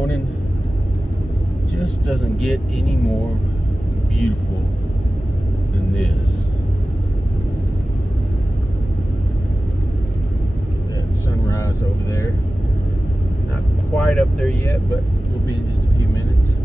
morning just doesn't get any more beautiful than this. Look at that sunrise over there. Not quite up there yet, but we'll be in just a few minutes.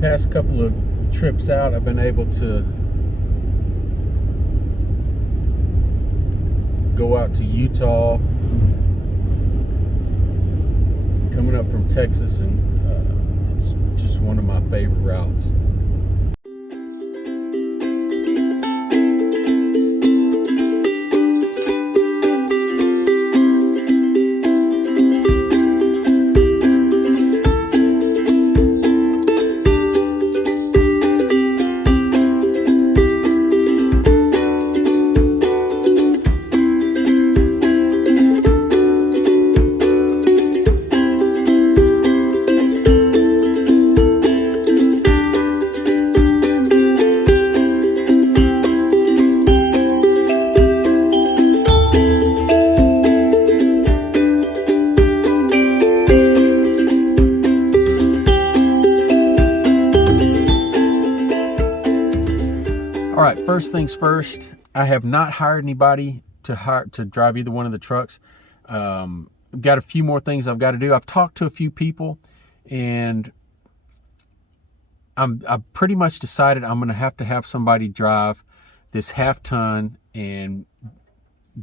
Past couple of trips out, I've been able to go out to Utah, coming up from Texas, and it's just one of my favorite routes. All right, first things first, I have not hired anybody to drive either one of the trucks. Got a few more things I've got to do. I've talked to a few people, and I've pretty much decided I'm going to have somebody drive this half-ton and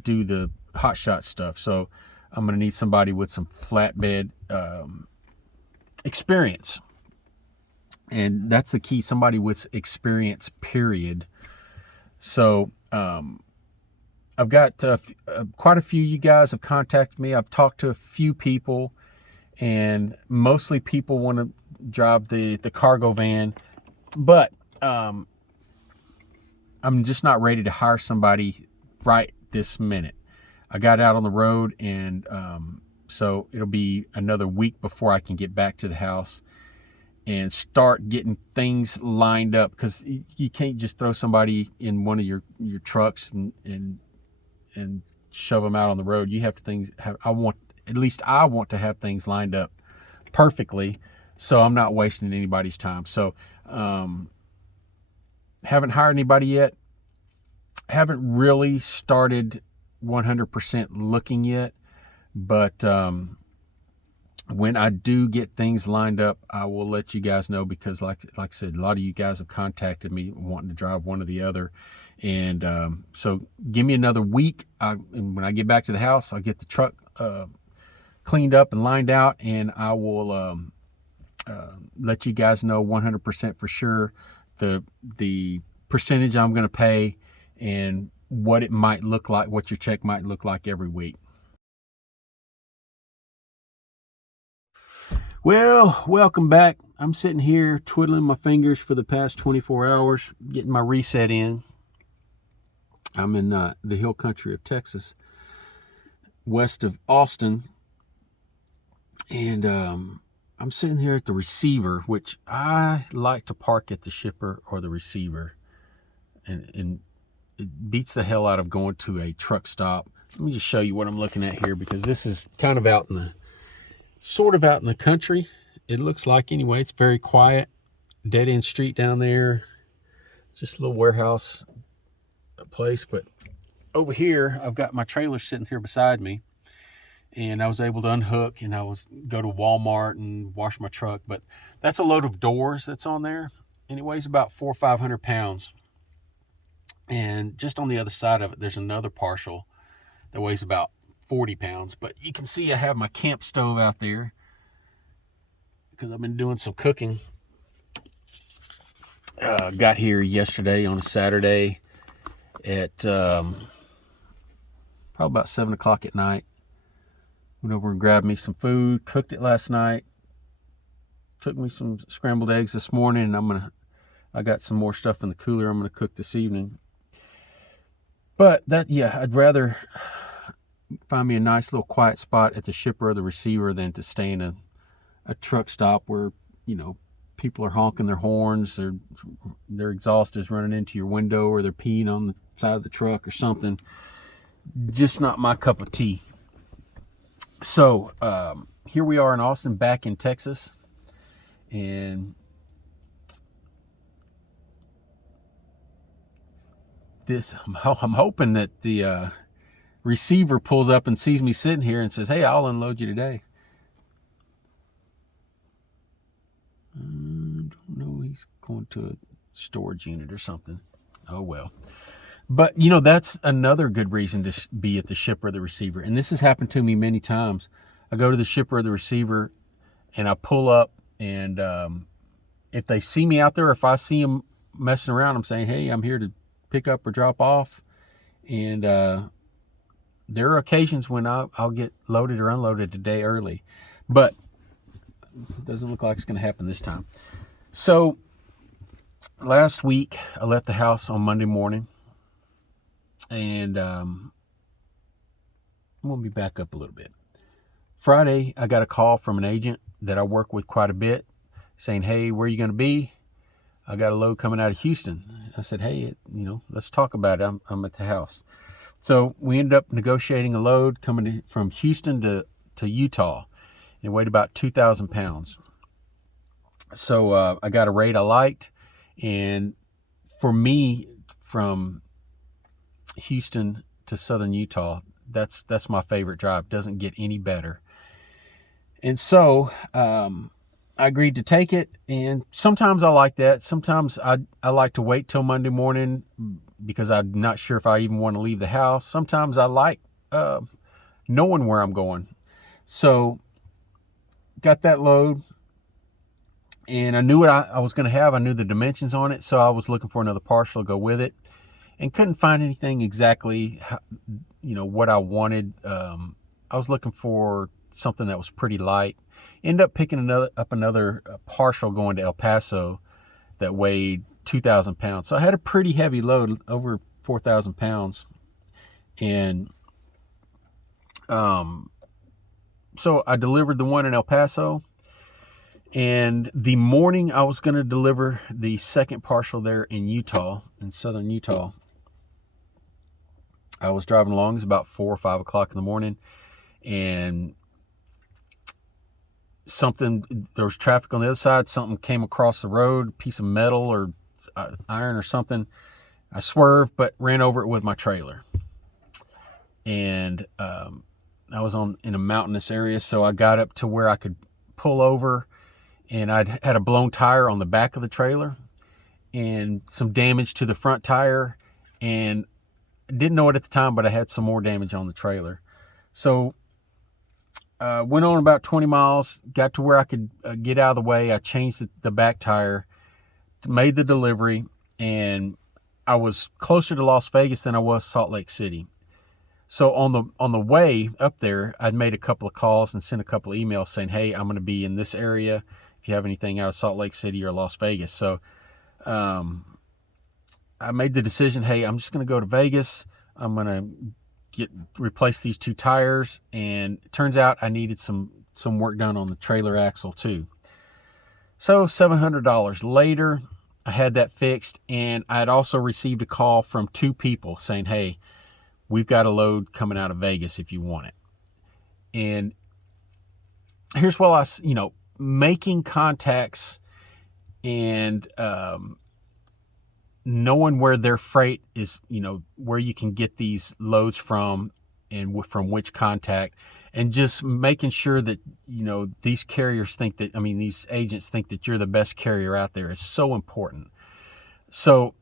do the Hotshot stuff. So I'm going to need somebody with some flatbed experience. And that's the key, somebody with experience, period. So I've got quite a few you guys have contacted me. I've talked to a few people, and mostly people want to drive the cargo van, but I'm just not ready to hire somebody right this minute. I got out on the road, and so it'll be another week before I can get back to the house and start getting things lined up, because you can't just throw somebody in one of your trucks and shove them out on the road. You have to I want to have things lined up perfectly, so I'm not wasting anybody's time. So haven't hired anybody yet, haven't really started 100% looking yet, but when I do get things lined up, I will let you guys know, because like I said, a lot of you guys have contacted me wanting to drive one or the other. And so give me another week. And when I get back to the house, I'll get the truck cleaned up and lined out, and I will let you guys know 100% for sure the percentage I'm going to pay and what it might look like, what your check might look like every week. Well, welcome back. I'm sitting here twiddling my fingers for the past 24 hours, getting my reset in. I'm in the hill country of Texas, west of Austin, and I'm sitting here at the receiver, which I like to park at the shipper or the receiver, and it beats the hell out of going to a truck stop. Let me just show you what I'm looking at here, because this is kind of sort of out in the country. It looks like, anyway. It's very quiet, dead end street down there, just a little warehouse place. But over here, I've got my trailer sitting here beside me, and I was able to unhook, and go to Walmart and wash my truck. But that's a load of doors that's on there, and it weighs about 400 or 500 pounds. And just on the other side of it, there's another parcel that weighs about 40 pounds. But you can see I have my camp stove out there, because I've been doing some cooking. Got here yesterday on a Saturday at probably about 7 o'clock at night. Went over and grabbed me some food, cooked it last night, took me some scrambled eggs this morning, and I got some more stuff in the cooler I'm gonna cook this evening. But I'd rather find me a nice little quiet spot at the shipper or the receiver than to stay in a truck stop where, people are honking their horns, their exhaust is running into your window, or they're peeing on the side of the truck or something. Just not my cup of tea. So here we are in Austin, back in Texas, and I'm hoping that the receiver pulls up and sees me sitting here and says, "Hey, I'll unload you today." I don't know. He's going to a storage unit or something. Oh well. But that's another good reason to be at the shipper or the receiver. And this has happened to me many times. I go to the shipper or the receiver, and I pull up, and if they see me out there, or if I see them messing around, I'm saying, "Hey, I'm here to pick up or drop off." And there are occasions when I'll get loaded or unloaded a day early, but it doesn't look like it's going to happen this time. So last week, I left the house on Monday morning, and I'm going to be back up a little bit. Friday, I got a call from an agent that I work with quite a bit saying, "Hey, where are you going to be? I got a load coming out of Houston." I said, "Hey, let's talk about it. I'm at the house." So we ended up negotiating a load coming from Houston to Utah. It weighed about 2,000 pounds. So I got a rate I liked. And for me, from Houston to southern Utah, that's my favorite drive. Doesn't get any better. And so I agreed to take it. And sometimes I like that. Sometimes I like to wait till Monday morning because I'm not sure if I even want to leave the house. Sometimes I like knowing where I'm going. So got that load, and I knew what I was going to have. I knew the dimensions on it, so I was looking for another partial to go with it, and couldn't find anything exactly what I wanted. I was looking for something that was pretty light. Ended up picking up another partial going to El Paso that weighed 2,000 pounds. So I had a pretty heavy load, over 4,000 pounds. And so I delivered the one in El Paso. And the morning I was going to deliver the second partial there in Utah, in southern Utah, I was driving along. It was about 4 or 5 o'clock in the morning. And there was traffic on the other side. Something came across the road, a piece of metal or iron or something. I swerved, but ran over it with my trailer. And I was in a mountainous area, so I got up to where I could pull over, and I'd had a blown tire on the back of the trailer and some damage to the front tire, and didn't know it at the time, but I had some more damage on the trailer. So went on about 20 miles, got to where I could get out of the way. I changed the back tire, made the delivery, and I was closer to Las Vegas than I was Salt Lake City. So on the way up there, I'd made a couple of calls and sent a couple of emails saying, "Hey, I'm going to be in this area if you have anything out of Salt Lake City or Las Vegas." So I made the decision, hey, I'm just going to go to Vegas. I'm going to replace these 2 tires. And it turns out I needed some work done on the trailer axle too. So $700 later, I had that fixed. And I had also received a call from 2 people saying, "Hey, we've got a load coming out of Vegas if you want it." And here's what making contacts and knowing where their freight is, where you can get these loads from and from which contact, and just making sure that, these carriers these agents think that you're the best carrier out there is so important. So,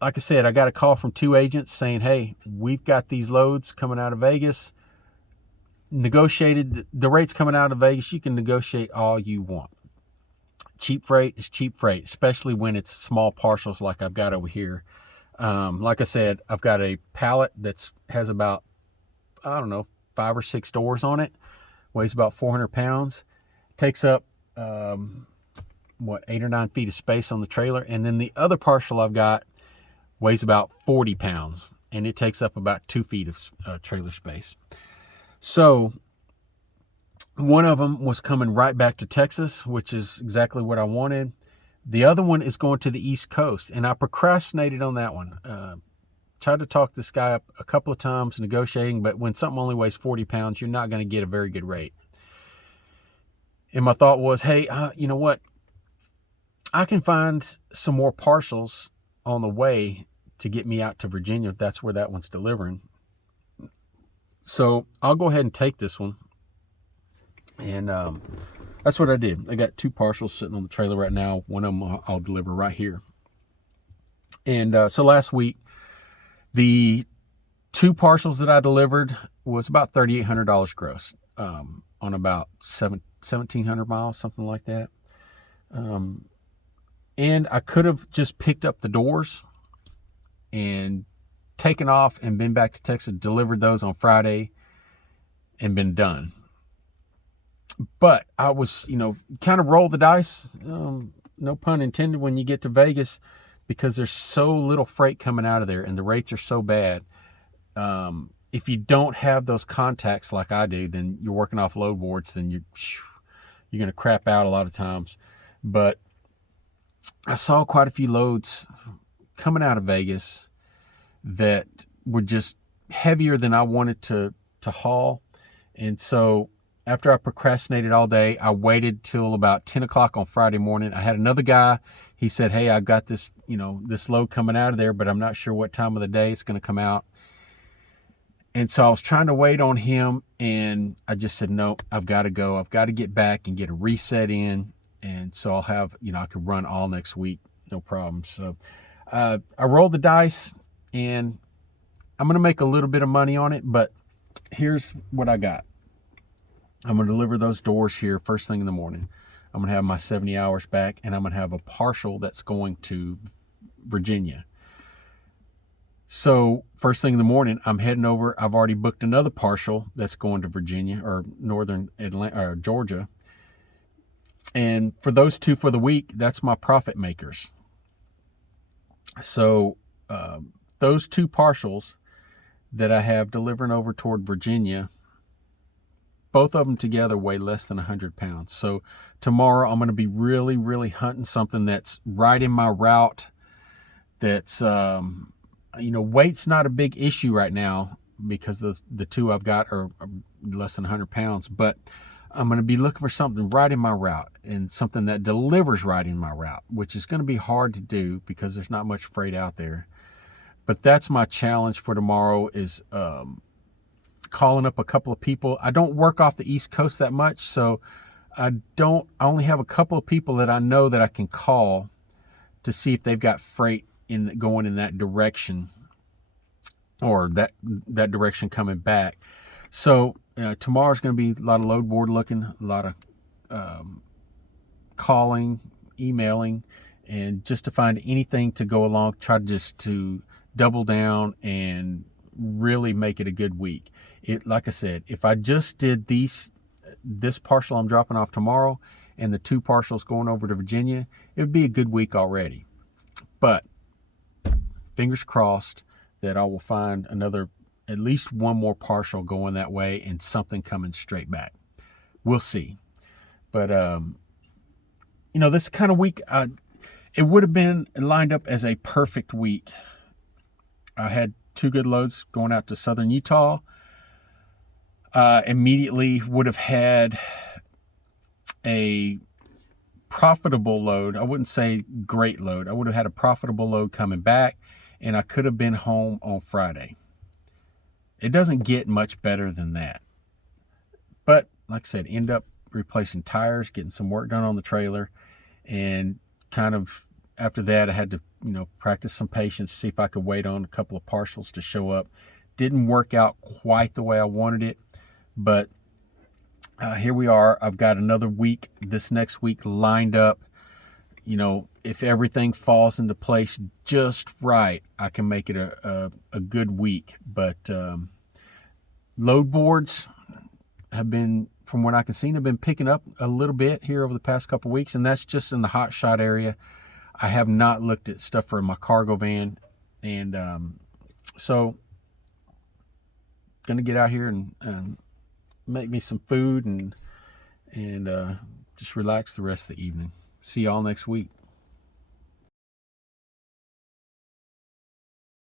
like I said, I got a call from 2 agents saying, "Hey, we've got these loads coming out of Vegas. Negotiated the rates coming out of Vegas. You can negotiate all you want. Cheap freight is cheap freight, especially when it's small partials like I've got over here." Like I said, I've got a pallet that has about, 5 or 6 doors on it. Weighs about 400 pounds. Takes up 8 or 9 feet of space on the trailer. And then the other partial I've got weighs about 40 pounds, and it takes up about 2 feet of trailer space. So one of them was coming right back to Texas, which is exactly what I wanted. The other one is going to the East Coast, and I procrastinated on that one. tried to talk this guy up a couple of times, negotiating, but when something only weighs 40 pounds, you're not going to get a very good rate. And my thought was, hey, you know what? I can find some more partials on the way to get me out to Virginia if that's where that one's delivering. So I'll go ahead and take this one. And that's what I did. I got 2 partials sitting on the trailer right now. One of them I'll deliver right here. And so last week, the 2 partials that I delivered was about $3,800 gross on about 1,700 miles, something like that. And I could have just picked up the doors and taken off and been back to Texas, delivered those on Friday, and been done. But I was, kind of roll the dice, no pun intended, when you get to Vegas, because there's so little freight coming out of there and the rates are so bad. If you don't have those contacts like I do, then you're working off load boards, then you're going to crap out a lot of times. But I saw quite a few loads coming out of Vegas that were just heavier than I wanted to haul. And so after I procrastinated all day, I waited till about 10 o'clock on Friday morning. I had another guy. He said, hey, I've got this, this load coming out of there, but I'm not sure what time of the day it's going to come out. And so I was trying to wait on him, and I just said, no, I've got to go. I've got to get back and get a reset in. And so I'll have, I could run all next week, no problem. So I rolled the dice, and I'm going to make a little bit of money on it, but here's what I got. I'm going to deliver those doors here first thing in the morning. I'm going to have my 70 hours back, and I'm going to have a partial that's going to Virginia. So first thing in the morning, I'm heading over. I've already booked another partial that's going to Virginia or northern Atlanta or Georgia. And for those 2 for the week, that's my profit makers. So those 2 partials that I have delivering over toward Virginia, both of them together weigh less than 100 pounds. So tomorrow I'm going to be really, really hunting something that's right in my route. That's, weight's not a big issue right now because the 2 I've got are less than 100 pounds. But I'm going to be looking for something right in my route and something that delivers right in my route, which is going to be hard to do because there's not much freight out there. But that's my challenge for tomorrow is calling up a couple of people. I don't work off the East Coast that much, so I only have a couple of people that I know that I can call to see if they've got freight going in that direction or that direction coming back. So tomorrow's going to be a lot of load board looking, a lot of calling, emailing, and just to find anything to go along, try to double down and really make it a good week. Like I said, if I just did this partial I'm dropping off tomorrow and the 2 partials going over to Virginia, it would be a good week already. But fingers crossed that I will find at least one more partial going that way and something coming straight back. We'll see. But, this kind of week, it would have been lined up as a perfect week. I had 2 good loads going out to southern Utah. Immediately would have had a profitable load. I wouldn't say great load. I would have had a profitable load coming back, and I could have been home on Friday. It doesn't get much better than that. But like I said, end up replacing tires, getting some work done on the trailer, and kind of after that I had to, practice some patience, see if I could wait on a couple of partials to show up. Didn't work out quite the way I wanted it, but here we are. I've got another week, this next week lined up. If everything falls into place just right, I can make it a good week. But load boards have been, from what I can see, have been picking up a little bit here over the past couple of weeks, and that's just in the Hotshot area. I have not looked at stuff for my cargo van, and so gonna get out here and make me some food and just relax the rest of the evening. See y'all next week.